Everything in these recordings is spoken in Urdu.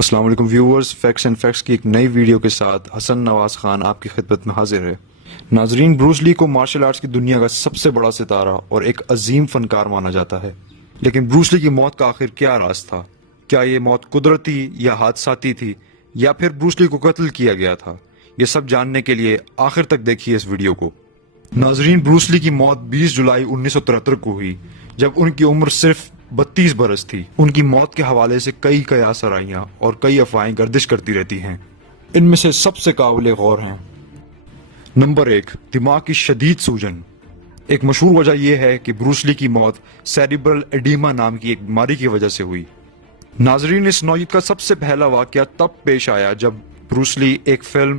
السلام علیکم ویورز، فیکٹس اینڈ فیکٹس کی ایک نئی ویڈیو کے ساتھ حسن نواز خان آپ کی خدمت میں حاضر ہے۔ ناظرین، بروس لی کو مارشل آرٹس کی دنیا کا سب سے بڑا ستارہ اور ایک عظیم فنکار مانا جاتا ہے، لیکن بروس لی کی موت کا آخر کیا راز تھا؟ کیا یہ موت قدرتی یا حادثاتی تھی، یا پھر بروس لی کو قتل کیا گیا تھا؟ یہ سب جاننے کے لیے آخر تک دیکھیے اس ویڈیو کو۔ ناظرین، بروس لی کی موت 20 جولائی 1973 کو ہوئی، جب ان کی عمر صرف 32 برس تھی۔ ان کی موت کے حوالے سے کئی قیاس آرائیاں اور کئی افواہیں گردش کرتی رہتی ہیں۔ ان میں سے سب سے قابل غور ہیں: نمبر 1، دماغ کی شدید سوجن۔ ایک مشہور وجہ یہ ہے کہ بروس لی کی موت سیریبرل ایڈیما نام کی ایک بیماری کی وجہ سے ہوئی۔ ناظرین، اس نوعیت کا سب سے پہلا واقعہ تب پیش آیا جب بروس لی ایک فلم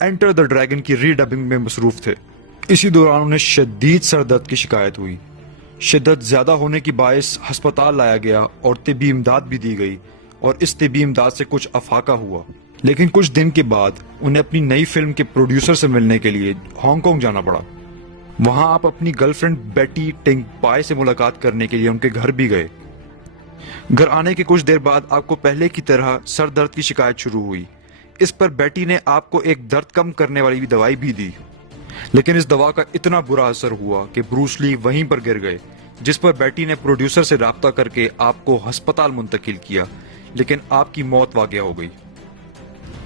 انٹر دی ڈریگن کی ری ڈبنگ میں مصروف تھے۔ اسی دوران انہیں شدید سر درد کی شکایت ہوئی۔ شدت زیادہ ہونے کی باعث ہسپتال لایا گیا اور طبی امداد بھی دی گئی، اور اس طبی امداد سے کچھ افاقہ ہوا۔ لیکن کچھ دن کے بعد انہیں اپنی نئی فلم کے پروڈیوسر سے ملنے کے لیے ہانگ کانگ جانا پڑا۔ وہاں آپ اپنی گرل فرینڈ بیٹی ٹنگ پائے سے ملاقات کرنے کے لیے ان کے گھر بھی گئے۔ گھر آنے کے کچھ دیر بعد آپ کو پہلے کی طرح سر درد کی شکایت شروع ہوئی۔ اس پر بیٹی نے آپ کو ایک درد کم کرنے والی دوائی بھی دی، لیکن اس دوا کا اتنا برا اثر ہوا کہ بروس لی وہیں پر گر گئے، جس پر بیٹی نے پروڈیوسر سے رابطہ کر کے آپ کو ہسپتال منتقل کیا، لیکن آپ کی موت واقع ہو گئی۔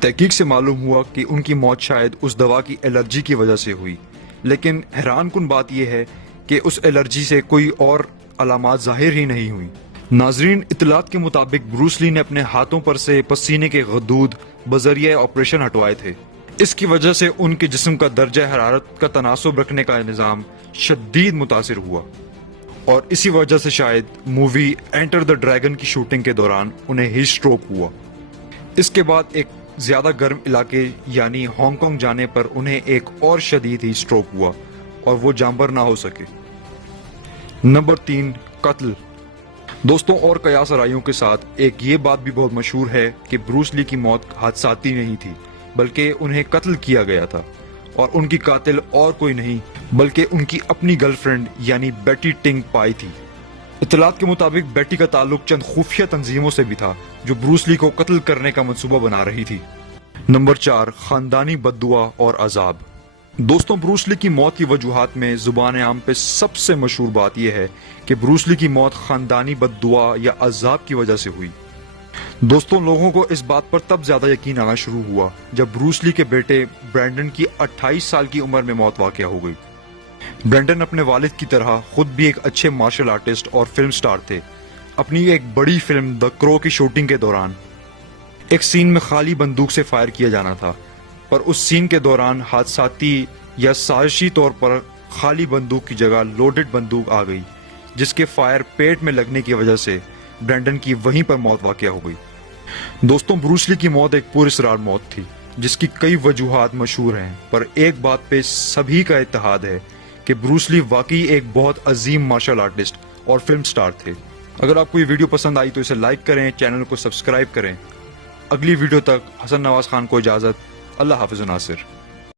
تحقیق سے معلوم ہوا کہ ان کی موت شاید اس دوا کی الرجی کی وجہ سے ہوئی، لیکن حیران کن بات یہ ہے کہ اس الرجی سے کوئی اور علامات ظاہر ہی نہیں ہوئی۔ ناظرین، اطلاعات کے مطابق بروس لی نے اپنے ہاتھوں پر سے پسینے کے غدود بذریعہ آپریشن ہٹوائے تھے۔ اس کی وجہ سے ان کے جسم کا درجہ حرارت کا تناسب رکھنے کا نظام شدید متاثر ہوا، اور اسی وجہ سے شاید مووی انٹر دی ڈریگن کی شوٹنگ کے دوران انہیں ہیٹ اسٹروک ہوا۔ اس کے بعد ایک زیادہ گرم علاقے یعنی ہانگ کانگ جانے پر انہیں ایک اور شدید ہیٹ اسٹروک ہوا اور وہ جانبر نہ ہو سکے۔ نمبر 3، قتل۔ دوستوں، اور قیاس آرائیوں کے ساتھ ایک یہ بات بھی بہت مشہور ہے کہ بروس لی کی موت حادثاتی نہیں تھی، بلکہ انہیں قتل کیا گیا تھا، اور ان کی قاتل اور کوئی نہیں بلکہ ان کی اپنی گرل فرینڈ یعنی بیٹی ٹنگ پائی تھی۔ اطلاعات کے مطابق بیٹی کا تعلق چند خفیہ تنظیموں سے بھی تھا جو بروس لی کو قتل کرنے کا منصوبہ بنا رہی تھی۔ نمبر 4، خاندانی بد دعا اور عذاب۔ دوستوں، بروس لی کی موت کی وجوہات میں زبان عام پہ سب سے مشہور بات یہ ہے کہ بروس لی کی موت خاندانی بد دعا یا عذاب کی وجہ سے ہوئی۔ دوستوں، لوگوں کو اس بات پر تب زیادہ یقین آنا شروع ہوا جب بروس لی کے بیٹے برینڈن کی 28 سال کی عمر میں موت واقع ہو گئی۔ برینڈن اپنے والد کی طرح خود بھی ایک اچھے مارشل آرٹسٹ اور فلم سٹار تھے۔ اپنی ایک بڑی فلم دی کرو کی شوٹنگ کے دوران ایک سین میں خالی بندوق سے فائر کیا جانا تھا، پر اس سین کے دوران حادثاتی یا سازشی طور پر خالی بندوق کی جگہ لوڈڈ بندوق آ گئی، جس کے فائر پیٹ میں لگنے کی وجہ سے برینڈن کی وہیں پر موت واقع ہو گئی۔ دوستوں، بروس لی کی موت ایک پراسرار موت تھی جس کی کئی وجوہات مشہور ہیں، پر ایک بات پہ سبھی کا اتحاد ہے کہ بروس لی واقعی ایک بہت عظیم مارشل آرٹسٹ اور فلم سٹار تھے۔ اگر آپ کو یہ ویڈیو پسند آئی تو اسے لائک کریں، چینل کو سبسکرائب کریں۔ اگلی ویڈیو تک حسن نواز خان کو اجازت۔ اللہ حافظ ناصر۔